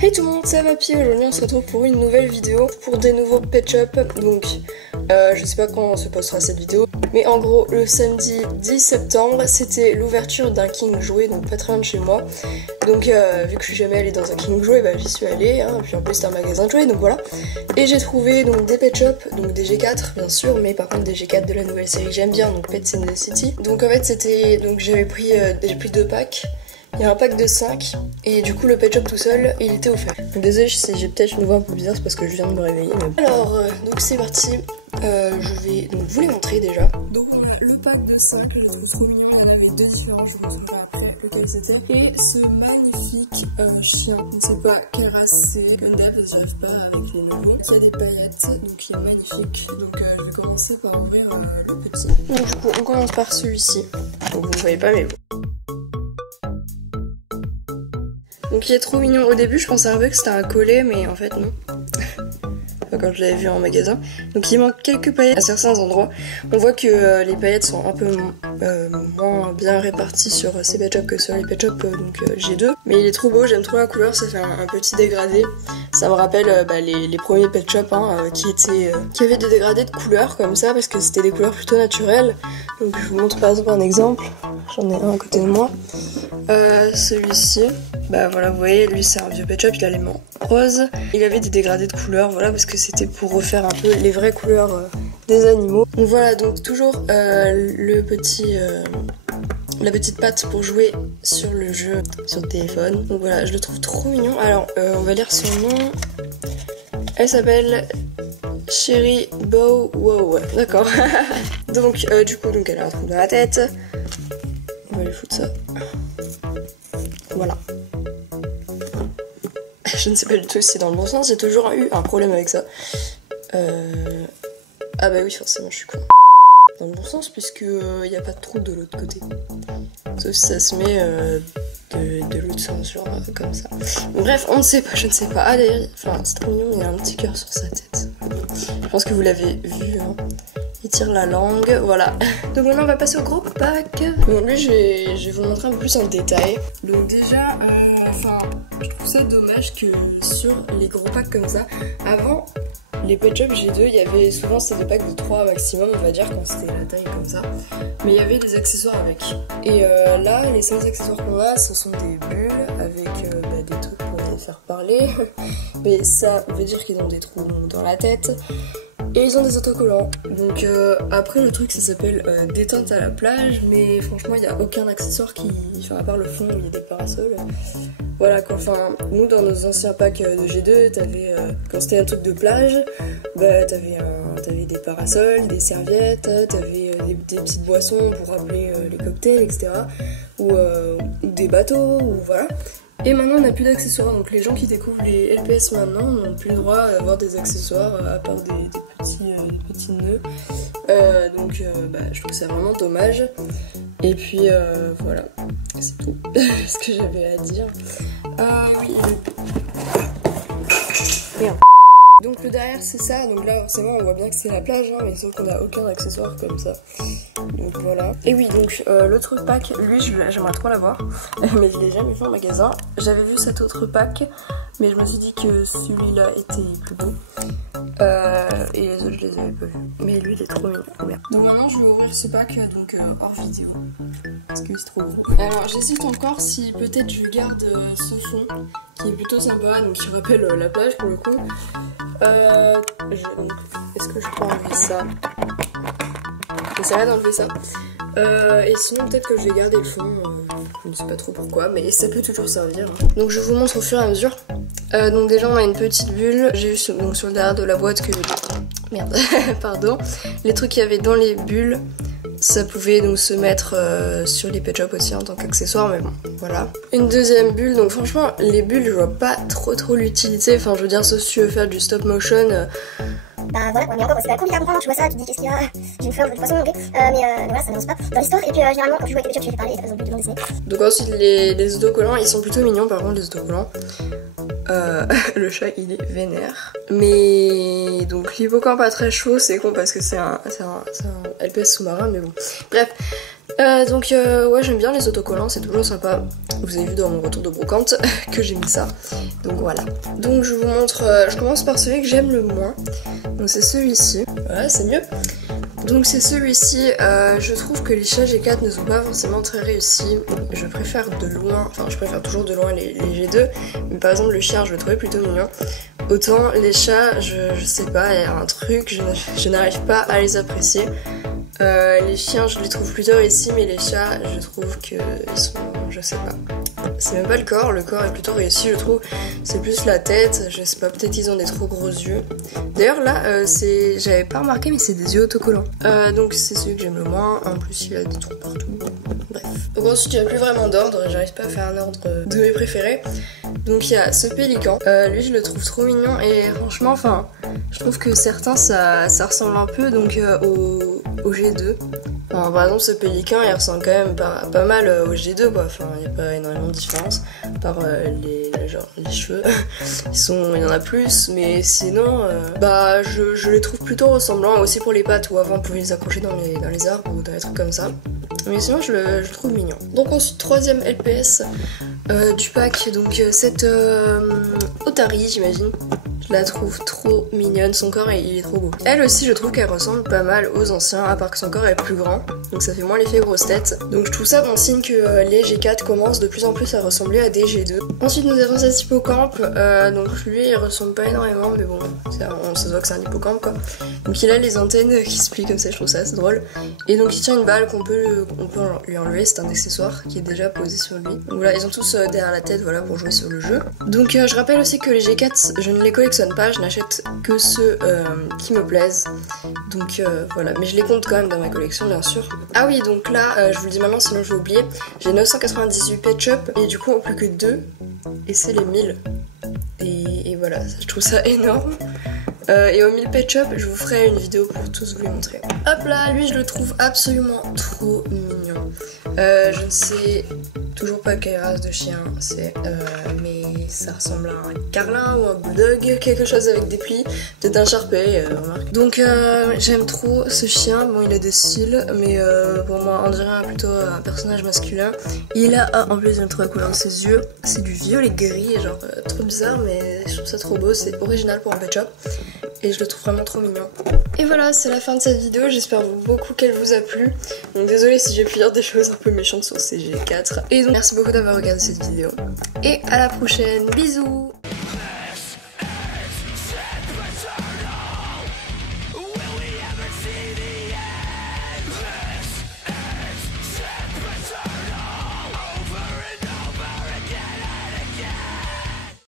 Hey tout le monde, c'est Mappy. Aujourd'hui on se retrouve pour une nouvelle vidéo pour des nouveaux Pet Shop. Donc je sais pas quand se postera cette vidéo, mais en gros le samedi 10 septembre c'était l'ouverture d'un King Jouet, donc pas très loin de chez moi. Donc vu que je suis jamais allée dans un King Jouet, bah j'y suis allée, hein. Puis en plus c'était un magasin de jouets, donc voilà. Et j'ai trouvé donc des Pet Shop, donc des G4 bien sûr, mais par contre des G4 de la nouvelle série que j'aime bien, donc Pets in the City. Donc en fait c'était, donc j'ai pris 2 packs. Il y a un pack de 5 et du coup le Pet Shop tout seul il était offert. Donc désolé si j'ai peut-être une voix un peu bizarre, c'est parce que je viens de me réveiller. Mais... Alors donc c'est parti, je vais donc vous les montrer déjà. Donc on a le pack de 5, je le trouve trop mignon, il y en avait 2 différents, je vous montrerai après lequel c'était. Et ce magnifique chien, je ne sais pas quelle race c'est, comme d'hab je n'arrive pas avec les nouveaux. Il y a des paillettes, donc il est magnifique. Donc je vais commencer par ouvrir le petit. Donc du coup on commence par celui-ci, donc vous ne voyez pas mais bon. Donc il est trop mignon. Au début je pensais un peu que c'était un collet, mais en fait non. Quand je l'avais vu en magasin. Donc il manque quelques paillettes à certains endroits. On voit que les paillettes sont un peu moins bien réparties sur ces Pet Shop que sur les Pet Shop G2. Mais il est trop beau, j'aime trop la couleur, ça fait un petit dégradé. Ça me rappelle les premiers Pet Shop qui avaient des dégradés de couleurs comme ça, parce que c'était des couleurs plutôt naturelles. Donc je vous montre par exemple un exemple. J'en ai un à côté de moi. Celui-ci. Bah voilà, vous voyez, lui c'est un vieux Pet Shop, il a les mains roses. Il avait des dégradés de couleurs, voilà, parce que c'était pour refaire un peu les vraies couleurs des animaux. Donc voilà, donc toujours la petite patte pour jouer sur le jeu sur le téléphone. Donc voilà, je le trouve trop mignon. Alors on va lire son nom. Elle s'appelle Cherry Bow Wow, d'accord. Donc du coup donc elle a un trou dans la tête. On va lui foutre ça. Voilà. Je ne sais pas du tout si c'est dans le bon sens, j'ai toujours eu un problème avec ça. Ah bah oui, forcément, je suis con. Dans le bon sens, puisque il n'y a pas de trou de l'autre côté. Sauf si ça se met de l'autre sens, genre comme ça. Bref, on ne sait pas, je ne sais pas. Ah d'ailleurs, enfin, c'est trop mignon, il y a un petit cœur sur sa tête. Je pense que vous l'avez vu, hein. Il tire la langue, voilà. Donc maintenant on va passer au gros pack. Donc lui je vais vous montrer un peu plus en détail. Donc déjà, je trouve ça dommage que sur les gros packs comme ça, avant les Pet Shop G2, il y avait souvent c'était des packs de 3 maximum, on va dire, quand c'était la taille comme ça. Mais il y avait des accessoires avec. Et là, les seuls accessoires qu'on a, ce sont des bulles avec des trucs pour les faire parler. Mais ça veut dire qu'ils ont des trous dans la tête. Et ils ont des autocollants. Donc après le truc ça s'appelle détente à la plage, mais franchement il n'y a aucun accessoire qui... Enfin à part le fond où il y a des parasols. Voilà quoi, enfin nous dans nos anciens packs de G2, t'avais quand c'était un truc de plage, bah t'avais des parasols, des serviettes, t'avais des petites boissons pour rappeler les cocktails, etc. Ou des bateaux, ou voilà. Et maintenant on n'a plus d'accessoires, donc les gens qui découvrent les LPS maintenant n'ont plus le droit d'avoir des accessoires à part des petits nœuds. Donc je trouve ça vraiment dommage. Et puis voilà, c'est tout ce que j'avais à dire. Oui. Merde. Donc le derrière c'est ça, donc là forcément on voit bien que c'est la plage, hein, mais sauf qu'on n'a aucun accessoire comme ça. Donc voilà. Et oui, donc l'autre pack, lui j'aimerais trop l'avoir, mais je l'ai jamais vu en magasin. J'avais vu cet autre pack, mais je me suis dit que celui-là était plus beau. Et les autres je les avais pas vus. Mais lui il est trop mignon. Donc maintenant je vais ouvrir ce pack donc hors vidéo. Parce que c'est trop gros. Alors j'hésite encore si peut-être je garde ce fond qui est plutôt sympa, donc qui rappelle la plage pour le coup. Est-ce que je peux enlever ça? J'essaierai d'enlever ça. Et sinon peut-être que je vais garder le fond, je ne sais pas trop pourquoi, mais ça peut toujours servir. Hein. Donc je vous montre au fur et à mesure. Donc déjà on a une petite bulle, j'ai vu sur le derrière de la boîte que... Merde, pardon. Les trucs qu'il y avait dans les bulles, ça pouvait donc se mettre sur les Pet Shop aussi en tant qu'accessoire, mais bon, voilà. Une deuxième bulle, donc franchement les bulles je vois pas trop l'utilité, enfin je veux dire sauf si tu veux faire du stop motion... Bah voilà, mais encore c'est pas compliqué à comprendre, tu vois ça, tu te dis qu'est-ce qu'il y a, j'ai une fleur, je veux du poisson, ok, mais voilà, ça n'avance pas dans l'histoire, et puis généralement quand tu joues avec des Pet Shop tu fais parler et t'as pas besoin de dessiner. Donc ensuite les autocollants, ils sont plutôt mignons par contre les autocollants. Le chat il est vénère. Mais donc l'hippocampe pas très chaud, c'est con parce que c'est un LPS sous-marin, mais bon. Bref, Ouais, j'aime bien les autocollants, c'est toujours sympa. Vous avez vu dans mon retour de brocante que j'ai mis ça. Donc voilà. Donc je vous montre, je commence par celui que j'aime le moins. Donc c'est celui-ci. Voilà, c'est mieux. Donc c'est celui-ci, je trouve que les chats G4 ne sont pas forcément très réussis. Je préfère de loin, enfin je préfère toujours de loin les G2. Mais par exemple le chien je le trouvais plutôt mignon. Autant les chats, je sais pas, il y a un truc, je n'arrive pas à les apprécier. Les chiens je les trouve plutôt réussis, mais les chats je trouve qu'ils sont, je sais pas. C'est même pas le corps est plutôt réussi je trouve. C'est plus la tête, je sais pas, peut-être qu'ils ont des trop gros yeux. D'ailleurs là, j'avais pas remarqué mais c'est des yeux autocollants. Donc c'est celui que j'aime le moins, en plus il a des trous partout. Bref. Donc ensuite il n'y a plus vraiment d'ordre, j'arrive pas à faire un ordre de mes préférés. Donc il y a ce pélican, lui je le trouve trop mignon et franchement enfin je trouve que certains ça ressemble un peu donc au G2. Enfin, par exemple ce pélican il ressemble quand même pas mal au G2 quoi, enfin il n'y a pas énormément de différence par les cheveux, il y en a plus mais sinon je les trouve plutôt ressemblants aussi pour les pattes où avant on pouvait les accrocher dans les arbres ou dans des trucs comme ça. Mais sinon je le trouve mignon. Donc ensuite troisième LPS du pack, donc cette Otari j'imagine. Je la trouve trop mignonne, son corps il est trop beau. Elle aussi je trouve qu'elle ressemble pas mal aux anciens, à part que son corps est plus grand, donc ça fait moins l'effet grosse tête. Donc je trouve ça bon signe que les G4 commencent de plus en plus à ressembler à des G2. Ensuite nous avons cet hippocampe, donc lui il ressemble pas énormément mais bon, ça se voit que c'est un hippocampe quoi. Donc il a les antennes qui se plient comme ça, je trouve ça assez drôle. Et donc il tient une balle qu'on peut lui enlever, c'est un accessoire qui est déjà posé sur lui. Donc voilà, ils ont tous derrière la tête voilà pour jouer sur le jeu. Donc je rappelle aussi que les G4 je ne les collectionne pas, je n'achète que ceux qui me plaisent. Donc voilà, mais je les compte quand même dans ma collection bien sûr. Ah oui, donc là, je vous le dis maintenant sinon je vais oublier, j'ai 998 Pet Shop et du coup en plus que 2 et c'est les 1000. Et voilà, je trouve ça énorme. Et au 1000 Pet Shop, je vous ferai une vidéo pour tous vous les montrer. Hop là, lui je le trouve absolument trop mignon. Je ne sais toujours pas quelle race de chien c'est, mais ça ressemble à un carlin ou un bulldog, quelque chose avec des plis, peut-être un Sharpei, remarque. Donc j'aime trop ce chien, bon il a des cils, mais pour moi on dirait plutôt un personnage masculin. Il a en plus j'aime trop la couleur de ses yeux, c'est du violet gris, genre trop bizarre mais je trouve ça trop beau, c'est original pour un pet shop. Et je le trouve vraiment trop mignon. Et voilà, c'est la fin de cette vidéo, j'espère beaucoup qu'elle vous a plu. Donc désolée si j'ai pu dire des choses un peu méchantes sur ces G4. Et donc merci beaucoup d'avoir regardé cette vidéo. Et à la prochaine, bisous.